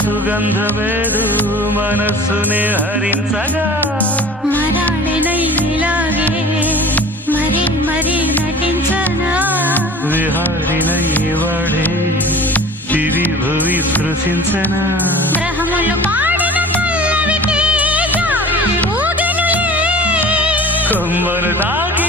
సుగంధమేదు మనస్సునే హరించగా మరాళినైలాగే మరీ మరీ నటించనా విహారినై వాడే దివి భువి స్పృశించనా గ్రహములు పాడిన పల్లవికి జాబిలి ఊగెనులే కొమ్మను తాకి